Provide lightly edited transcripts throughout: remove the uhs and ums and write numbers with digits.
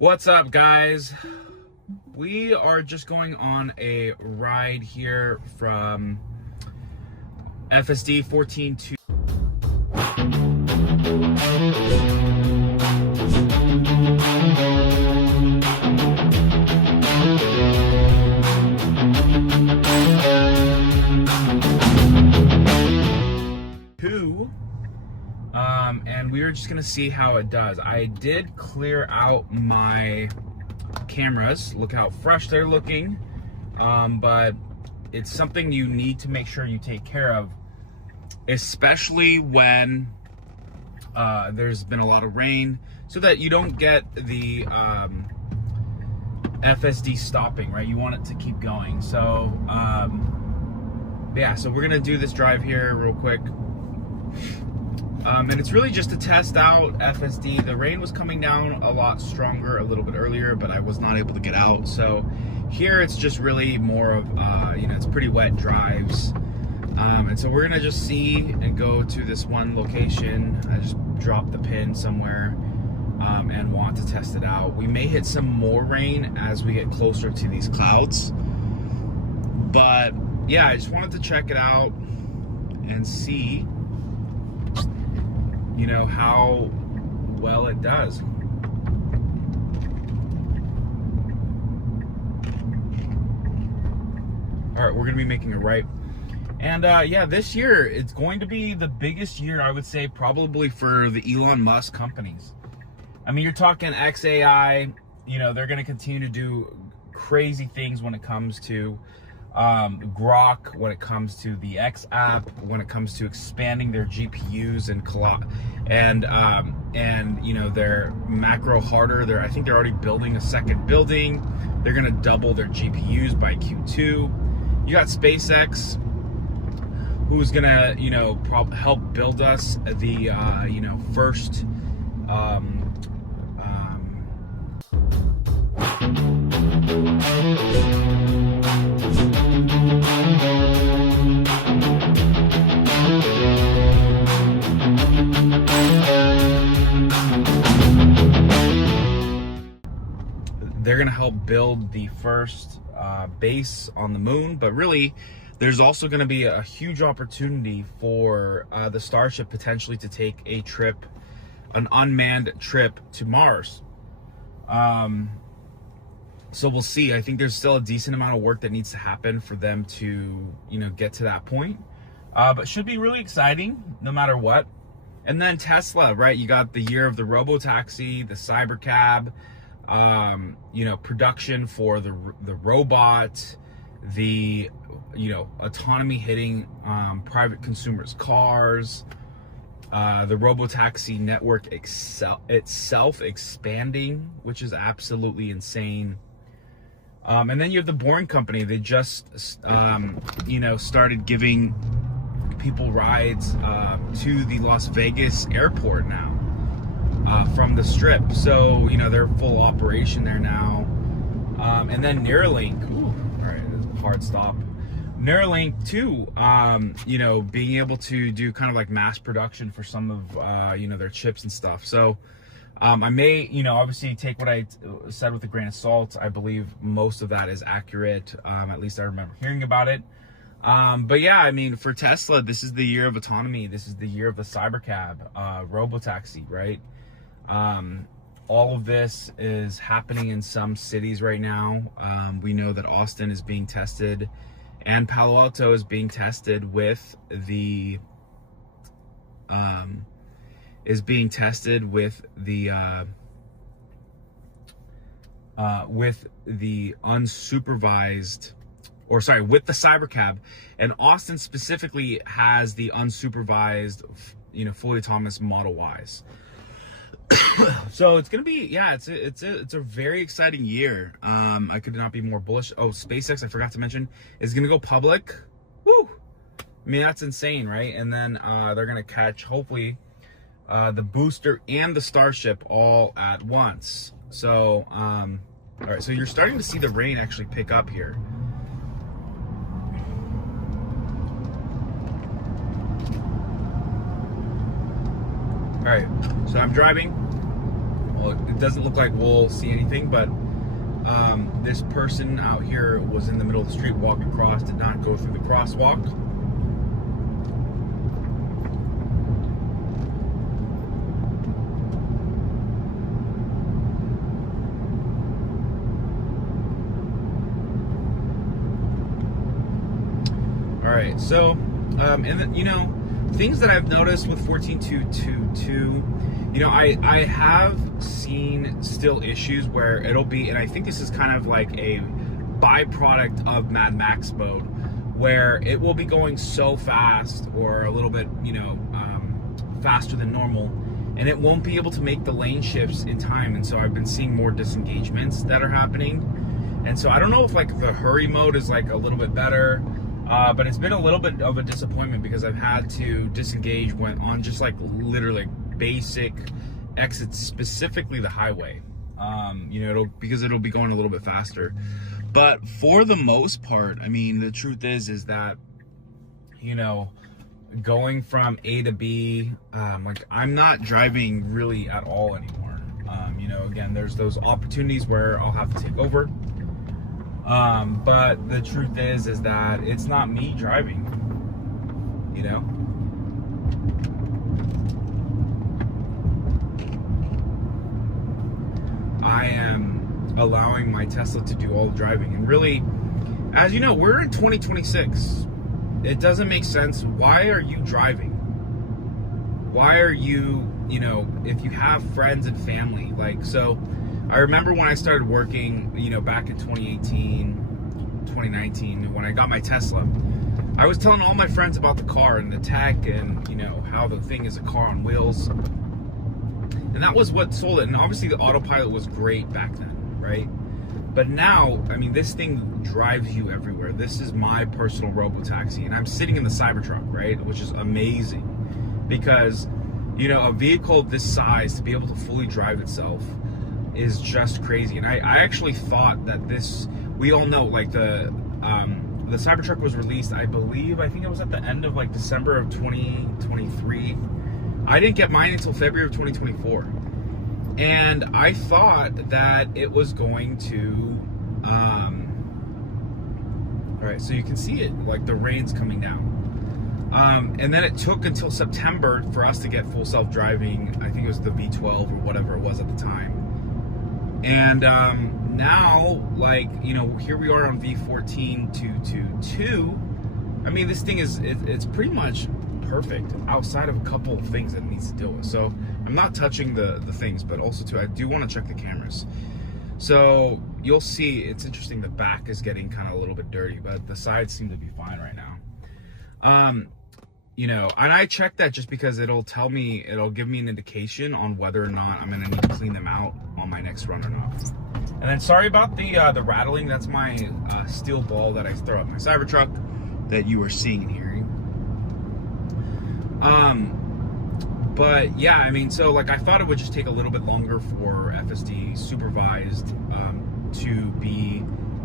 What's up, guys? We are just going on a ride here from FSD 14 and we were just gonna see how it does. I did clear out my cameras. Look how fresh they're looking, but it's something you need to make sure you take care of, especially when there's been a lot of rain, so that you don't get the FSD stopping, right? You want it to keep going. So yeah, so we're gonna do this drive here real quick. And it's really just to test out FSD. The rain was coming down a lot stronger a little bit earlier, but I was not able to get out. So here it's just really more of, it's pretty wet drives. And so we're gonna just see and go to this one location. I just dropped the pin somewhere and want to test it out. We may hit some more rain as we get closer to these clouds. But yeah, I just wanted to check it out and see how well it does. All right, we're gonna be making a right. And yeah, this year, it's going to be the biggest year, I would say, probably for the Elon Musk companies. I mean, you're talking XAI, they're gonna continue to do crazy things when it comes to Grok, when it comes to the X app, when it comes to expanding their GPUs and their macro harder. I think they're already building a second building. They're gonna double their GPUs by Q2. You got SpaceX, who's gonna help build us the first they're gonna help build the first base on the moon. But really, there's also gonna be a huge opportunity for the Starship potentially to take a trip, an unmanned trip to Mars. So we'll see. I think there's still a decent amount of work that needs to happen for them to, get to that point. But should be really exciting no matter what. And then Tesla, right? You got the year of the Robotaxi, the cybercab, production for the robot, the, autonomy hitting private consumers' cars, the Robotaxi network itself expanding, which is absolutely insane. And then you have the Boring Company. They just, started giving people rides to the Las Vegas airport now from the Strip. So, they're full operation there now. And then Neuralink, all right, this is a hard stop. Neuralink too, being able to do kind of like mass production for some of, their chips and stuff. So, I may, obviously take what I said with a grain of salt. I believe most of that is accurate. At least I remember hearing about it. But yeah, I mean, for Tesla, this is the year of autonomy. This is the year of the cybercab, Robotaxi, right? All of this is happening in some cities right now. We know that Austin is being tested, and Palo Alto is being tested with the unsupervised, or sorry, with the cybercab. And Austin specifically has the unsupervised, fully autonomous Model Ys. So it's gonna be, yeah, it's a very exciting year. I could not be more bullish. Oh, SpaceX, I forgot to mention, is gonna go public. Woo! I mean, that's insane, right? And then they're gonna catch, hopefully, the booster and the Starship all at once. So, all right, so you're starting to see the rain actually pick up here. All right, so I'm driving well, it doesn't look like we'll see anything, but this person out here was in the middle of the street, walked across, did not go through the crosswalk. All right, so and then, you know, things that I've noticed with 14.2.2, you know, I have seen still issues where it'll be, and I think this is kind of like a byproduct of Mad Max mode, where it will be going so fast or a little bit, you know, faster than normal, and it won't be able to make the lane shifts in time. And so I've been seeing more disengagements that are happening. And so I don't know if like the hurry mode is like a little bit better, but it's been a little bit of a disappointment because I've had to disengage when on just like literally basic exits, specifically the highway. You know, because it'll be going a little bit faster. But for the most part, I mean, the truth is that, you know, going from A to B, like I'm not driving really at all anymore. You know, again, there's those opportunities where I'll have to take over. But the truth is that it's not me driving, you know? I am allowing my Tesla to do all the driving. And really, as you know, we're in 2026. It doesn't make sense. Why are you driving? Why are you, you know, if you have friends and family, like, so I remember when I started working, you know, back in 2018, 2019, when I got my Tesla, I was telling all my friends about the car and the tech and, you know, how the thing is a car on wheels. And that was what sold it. And obviously the autopilot was great back then, right? But now, I mean, this thing drives you everywhere. This is my personal Robotaxi, and I'm sitting in the Cybertruck, right? Which is amazing because, you know, a vehicle of this size to be able to fully drive itself is just crazy. And I actually thought that this, we all know, like the Cybertruck was released, I think it was at the end of like December of 2023. I didn't get mine until February of 2024. And I thought that it was going to, all right, so you can see it, like the rain's coming down. And then it took until September for us to get full self-driving. I think it was the V12 or whatever it was at the time. And now, like, you know, here we are on V14.2.2. I mean, this thing is, it's pretty much perfect outside of a couple of things that it needs to deal with. So I'm not touching the things, but also too, I do want to check the cameras. So you'll see, it's interesting, the back is getting kind of a little bit dirty, but the sides seem to be fine right now. You know, and I checked that just because it'll tell me, it'll give me an indication on whether or not I'm gonna need to clean them out on my next run or not. And then sorry about the rattling. That's my steel ball that I throw at my Cybertruck that you are seeing and hearing. But yeah, I mean, so like I thought it would just take a little bit longer for FSD supervised to be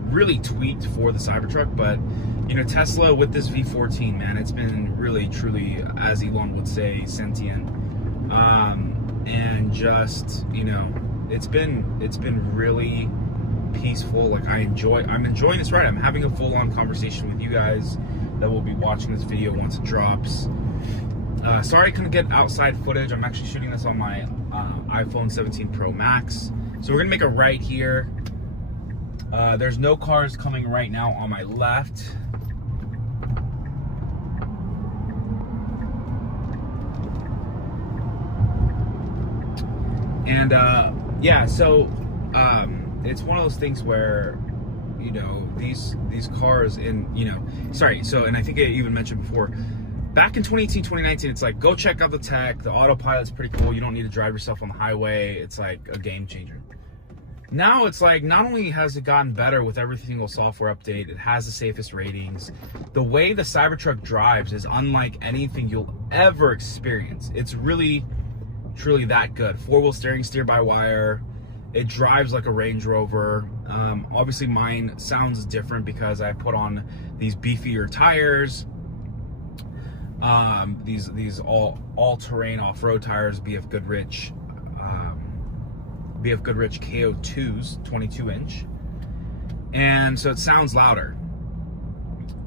really tweaked for the Cybertruck, but you know, Tesla with this V14, man, it's been really, truly, as Elon would say, sentient, and just, you know, it's been really peaceful. Like I'm enjoying this ride. I'm having a full-on conversation with you guys that will be watching this video once it drops. Sorry I couldn't get outside footage. I'm actually shooting this on my iPhone 17 Pro Max. So we're gonna make a right here. There's no cars coming right now on my left. And yeah, so it's one of those things where, you know, these cars in, you know, sorry, so, and I think I even mentioned before, back in 2018, 2019, it's like, go check out the tech, the autopilot's pretty cool, you don't need to drive yourself on the highway, it's like a game changer. Now it's like, not only has it gotten better with every single software update, it has the safest ratings, the way the Cybertruck drives is unlike anything you'll ever experience. It's really, truly that good. Four-wheel steering, steer-by-wire. It drives like a Range Rover. Obviously mine sounds different because I put on these beefier tires. These all-terrain off-road tires, BF Goodrich. BF Goodrich KO2s, 22-inch. And so it sounds louder.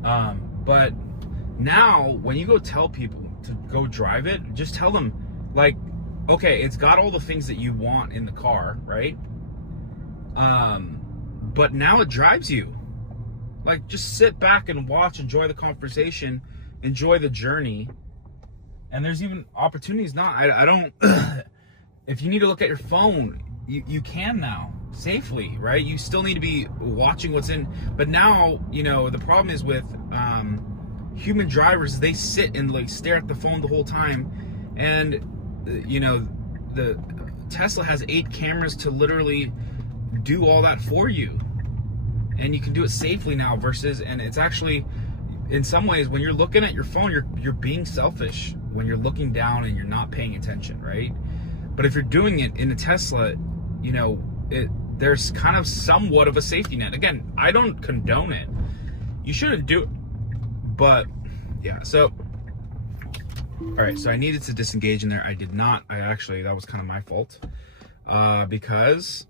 But now when you go tell people to go drive it, just tell them, like, okay, it's got all the things that you want in the car, right? But now it drives you. Like, just sit back and watch, enjoy the conversation, enjoy the journey. And there's even opportunities now. I don't, if you need to look at your phone, you can now, safely, right? You still need to be watching what's in, but now, you know, the problem is with human drivers, they sit and like stare at the phone the whole time. And, you know, the Tesla has 8 cameras to literally do all that for you. And you can do it safely now versus, and it's actually, in some ways, when you're looking at your phone, you're being selfish when you're looking down and you're not paying attention, right? But if you're doing it in a Tesla, you know, there's kind of somewhat of a safety net. Again, I don't condone it. You shouldn't do it. But yeah, so, all right, so I needed to disengage in there. I did not. That was kind of my fault. Because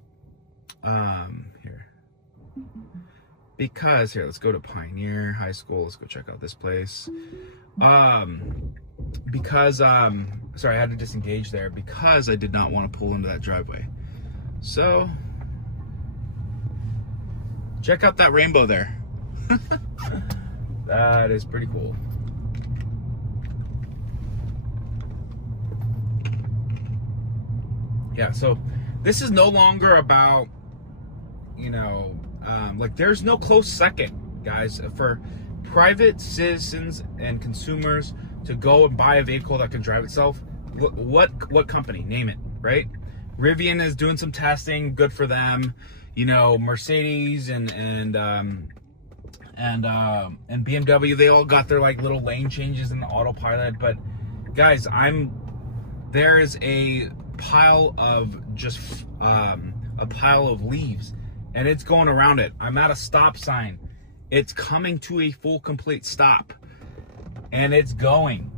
here, let's go to Pioneer High School. Let's go check out this place. Sorry, I had to disengage there because I did not want to pull into that driveway. So, check out that rainbow there. That is pretty cool. Yeah, so this is no longer about, you know, like, there's no close second, guys, for private citizens and consumers to go and buy a vehicle that can drive itself. What company? Name it, right? Rivian is doing some testing, good for them. You know, Mercedes and BMW, they all got their like little lane changes in the autopilot. But guys, there is a pile of leaves, and it's going around it. I'm at a stop sign. It's coming to a full complete stop, and it's going.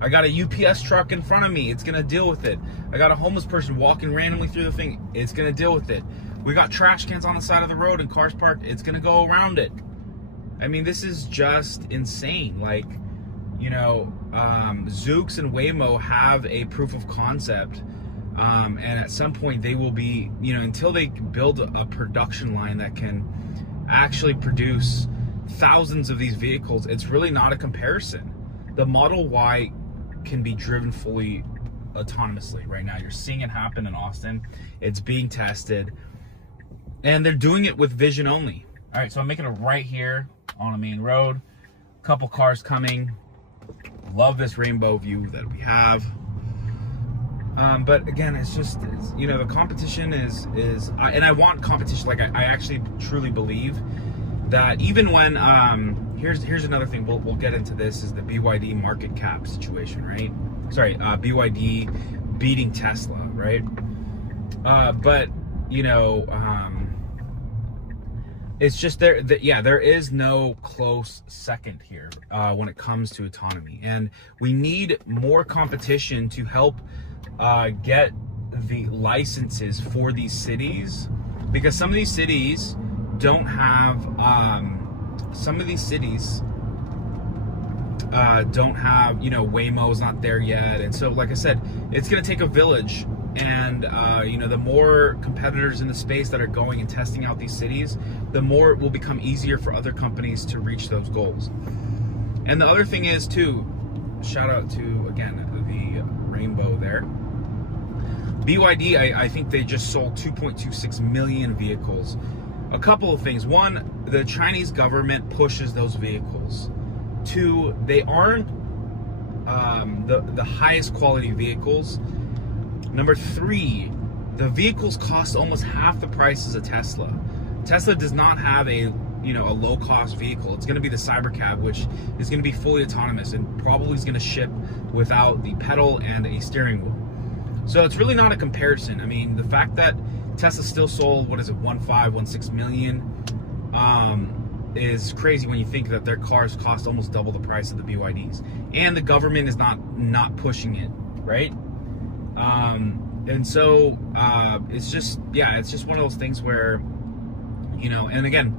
I got a UPS truck in front of me. It's gonna deal with it. I got a homeless person walking randomly through the thing. It's gonna deal with it. We got trash cans on the side of the road and cars parked. It's gonna go around it. I mean, this is just insane. Like, you know, Zoox and Waymo have a proof of concept. And at some point they will be, you know, until they build a production line that can actually produce thousands of these vehicles, it's really not a comparison. The Model Y can be driven fully autonomously right now. You're seeing it happen in Austin. It's being tested, and they're doing it with vision only. All right, so I'm making it right here on a main road. Couple cars coming. Love this rainbow view that we have. But again, it's you know, the competition is and I want competition. Like, I actually truly believe that even when here's another thing, we'll get into this, is the BYD market cap situation, right? Sorry, BYD beating Tesla, right? But you know, it's just there is no close second here when it comes to autonomy, and we need more competition to help get the licenses for these cities, because some of these cities don't have you know, Waymo's not there yet. And so, like I said, it's going to take a village, and you know, the more competitors in the space that are going and testing out these cities, the more it will become easier for other companies to reach those goals. And the other thing is, too, shout out to, again, the rainbow there, BYD, I think they just sold 2.26 million vehicles. A couple of things. One, the Chinese government pushes those vehicles. Two, they aren't the highest quality vehicles. Number three, the vehicles cost almost half the price as a Tesla. Tesla does not have a low cost vehicle. It's going to be the cybercab, which is going to be fully autonomous and probably is going to ship without the pedal and a steering wheel. So it's really not a comparison. I mean, the fact that Tesla still sold, 1.6 million, is crazy when you think that their cars cost almost double the price of the BYDs, and the government is not pushing it, right? And so it's just one of those things where, you know, and again,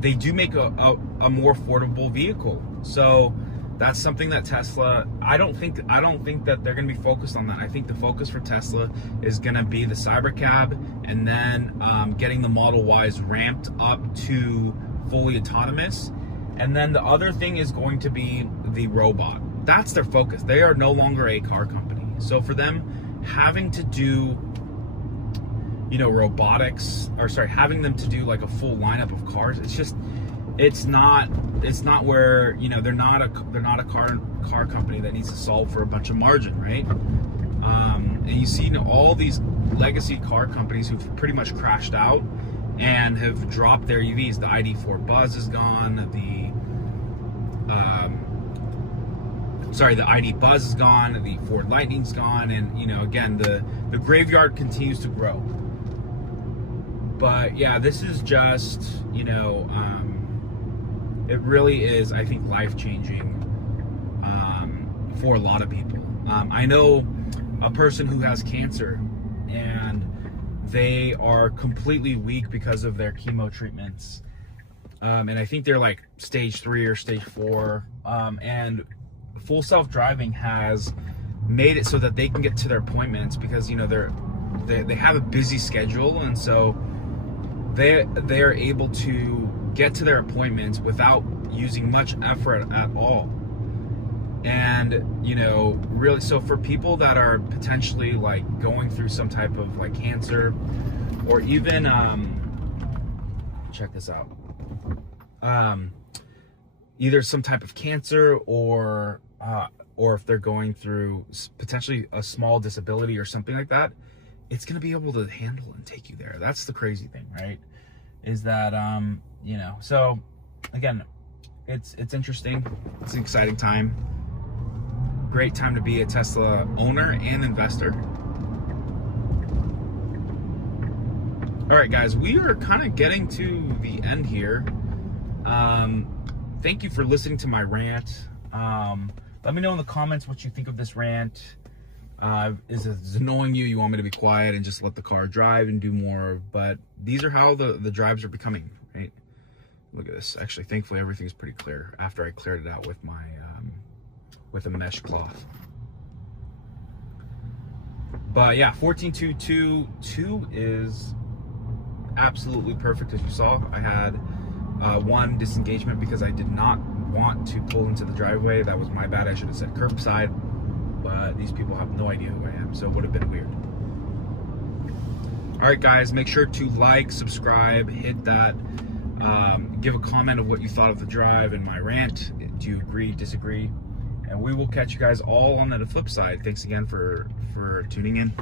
they do make a more affordable vehicle. So that's something that Tesla, I don't think that they're going to be focused on that. I think the focus for Tesla is going to be the cybercab, and then getting the Model Ys ramped up to fully autonomous. And then the other thing is going to be the robot. That's their focus. They are no longer a car company. So for them, having to do, you know, having them to do like a full lineup of cars, it's not where, you know, they're not a car company that needs to solve for a bunch of margin, right? And you see, you know, all these legacy car companies who've pretty much crashed out and have dropped their EVs. The ID4 Buzz is gone. The ID Buzz is gone. The Ford Lightning's gone. And, you know, again, the graveyard continues to grow. But yeah, this is just, you know, it really is, I think, life-changing for a lot of people. I know a person who has cancer, and they are completely weak because of their chemo treatments. And I think they're like stage 3 or stage 4. And full self-driving has made it so that they can get to their appointments, because, you know, they have a busy schedule, and so they are able to get to their appointments without using much effort at all. And, you know, really, so for people that are potentially like going through some type of like cancer, or even check this out, either some type of cancer, or if they're going through potentially a small disability or something like that, it's going to be able to handle and take you there. That's the crazy thing, right? Is that, you know, so again, it's interesting. It's an exciting time. Great time to be a Tesla owner and investor. All right, guys, we are kind of getting to the end here. Thank you for listening to my rant. Let me know in the comments what you think of this rant. Is it annoying you? You want me to be quiet and just let the car drive and do more? But these are how the drives are becoming, right? Look at this. Actually, thankfully, everything's pretty clear after I cleared it out with my with a mesh cloth. But yeah, 14.2.2 is absolutely perfect. As you saw, I had one disengagement because I did not want to pull into the driveway. That was my bad. I should have said curbside. But these people have no idea who I am, so it would have been weird. All right, guys, make sure to like, subscribe, hit that, give a comment of what you thought of the drive and my rant. Do you agree, disagree? And we will catch you guys all on the flip side. Thanks again for tuning in.